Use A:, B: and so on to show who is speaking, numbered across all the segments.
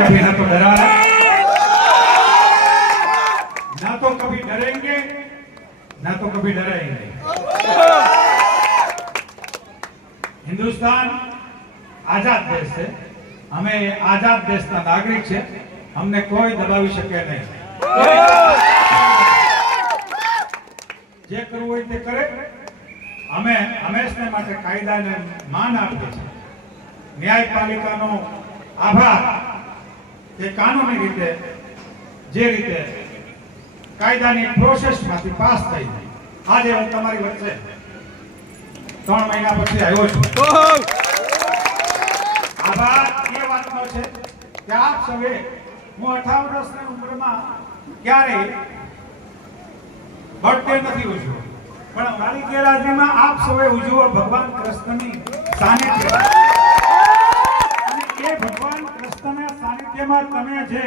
A: कभी ना तो डरा ना तो कभी डरेंगे ना तो कभी डराएंगे હિન્દુસ્તાન આઝાદ દેશ છે અમે આઝાદ દેશના નાગરિક છે અમને કોઈ દબાવી શકે નહીં જે કરવું હોય તે કરે અમે હંમેશને માટે કાયદાને માન આપીએ છીએ ન્યાયપાલિકાનો આભાર કે કાનૂની રીતે, જે રીતે કાયદાની પ્રોસેસમાંથી પાસ થઈ આજે હું તમારી વચ્ચે ત્રણ મહિના પછી આવ્યો છું. આભાર, એ વાતનો છે કે આપ સૌએ, હું અઠાવન વર્ષની ઉંમરમાં ક્યારેય બર્થડે નથી ઉજવ્યો. પણ મારી ગેરહાજરીમાં આપ સૌએ ઉજવો ભગવાન કૃષ્ણની સાનિધ્ય અને એ ભગવાન કૃષ્ણના જે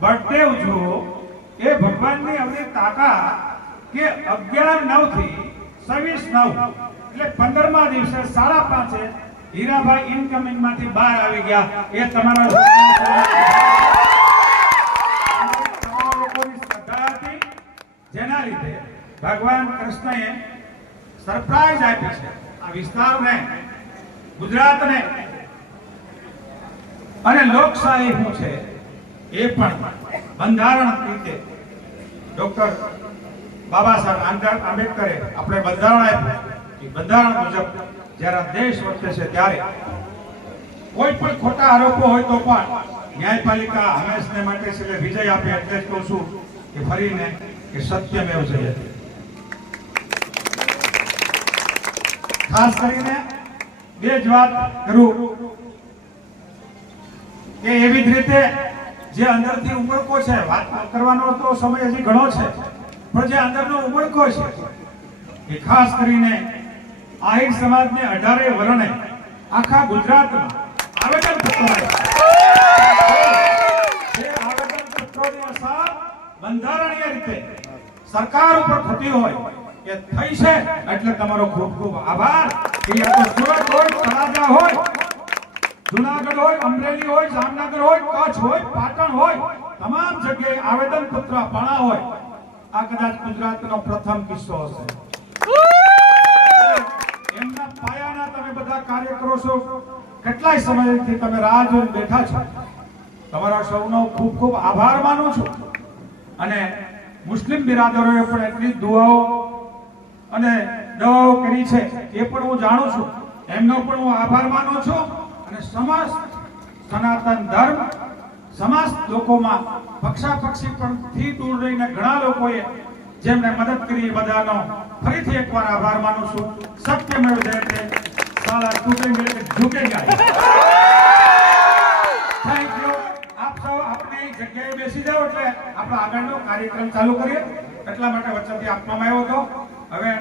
A: બર્થડે ઉજવો એ ભગવાનની અમને તાકાત કે અગિયાર નવથી સવીસ નવ, એટલે પંદરમા દિવસે સાડા પાંચે હીરાભાઈ ઇનકમિંગમાંથી બહાર આવી ગયા. એ તમારા જેના લીધે ભગવાન કૃષ્ણએ સરપ્રાઈઝ આપી છે. આ વિસ્તારને, ગુજરાતને અને લોકશાહી શું છે, એ પણ બંધારણ રીતે. ડોક્ટર બાબા સાહેબ આંબેડ- આંબેડકરે આપણે બંધારણ આપ્યું બંધારણ મુજબ જ્યારે દેશ વર્તે છે ત્યારે કોઈ પણ ખોટા આરોપો હોય તો પણ ન્યાયપાલિકા હંમેશને માટે છે વિજય આપે એટલે જ કહું છું કે ફરીને કે સત્યમેવ જયતે. ખાસ કરીને બે જ વાત કરું. કે એવી જ રીતે જે અંદરથી ઉમળકો છે, વાત કરવાનો તો સમય હજી ઘણો છે, પણ જે અંદરનો ઉમળકો છે, એ ખાસ કરીને આહિર સમાજને અઢારે વર્ણે આખા ગુજરાતમાં આવેદન પત્રો બંધારણીય રીતે સરકાર ઉપર થતી હોય કે થઈ છે, એટલે તમારો ખૂબ ખૂબ આભાર. એ સુરત હોય તળાજા હોય હોય, અમરેલી હોય, જામનગર હોય, કચ્છ હોય, પાટણ હોય, તમામ જગ્યાએ આવેદન પત્ર પણા હોય, આ કદાચ ગુજરાતનો પ્રથમ કિસ્સો હશે. એમના પાયાના તમે બધા કાર્ય કરો છો, કેટલાય સમયથી તમે રાહ જોઈને બેઠા છો. તમારા સૌનો ખૂબ ખૂબ આભાર માનું છું. અને મુસ્લિમ બિરાદરોએ પણ એટલી દુઆઓ અને દવાઓ કરી છે, એ પણ હું જાણું છું. એમનો પણ હું આભાર માનું છું. અને સમસ્ત સનાતન ધર્મ સમસ્ત લોકોમાં પક્ષાપક્ષી પણ થી દૂર રહીને ઘણા લોકોએ જેમને મદદ કરી બધાનો ફરીથી એકવાર આભાર માનું છું. સત્યમેવ જયતે સાલા તૂટેંગે કે ઝુકેગા થેન્ક યુ આપ સૌ આપની જગ્યાએ બેસી જાઓ એટલે આપણો આગળનો કાર્યક્રમ ચાલુ કરીએ. એટલા માટે વચ્ચેથી આપવામાં આવ્યો હતો. હવે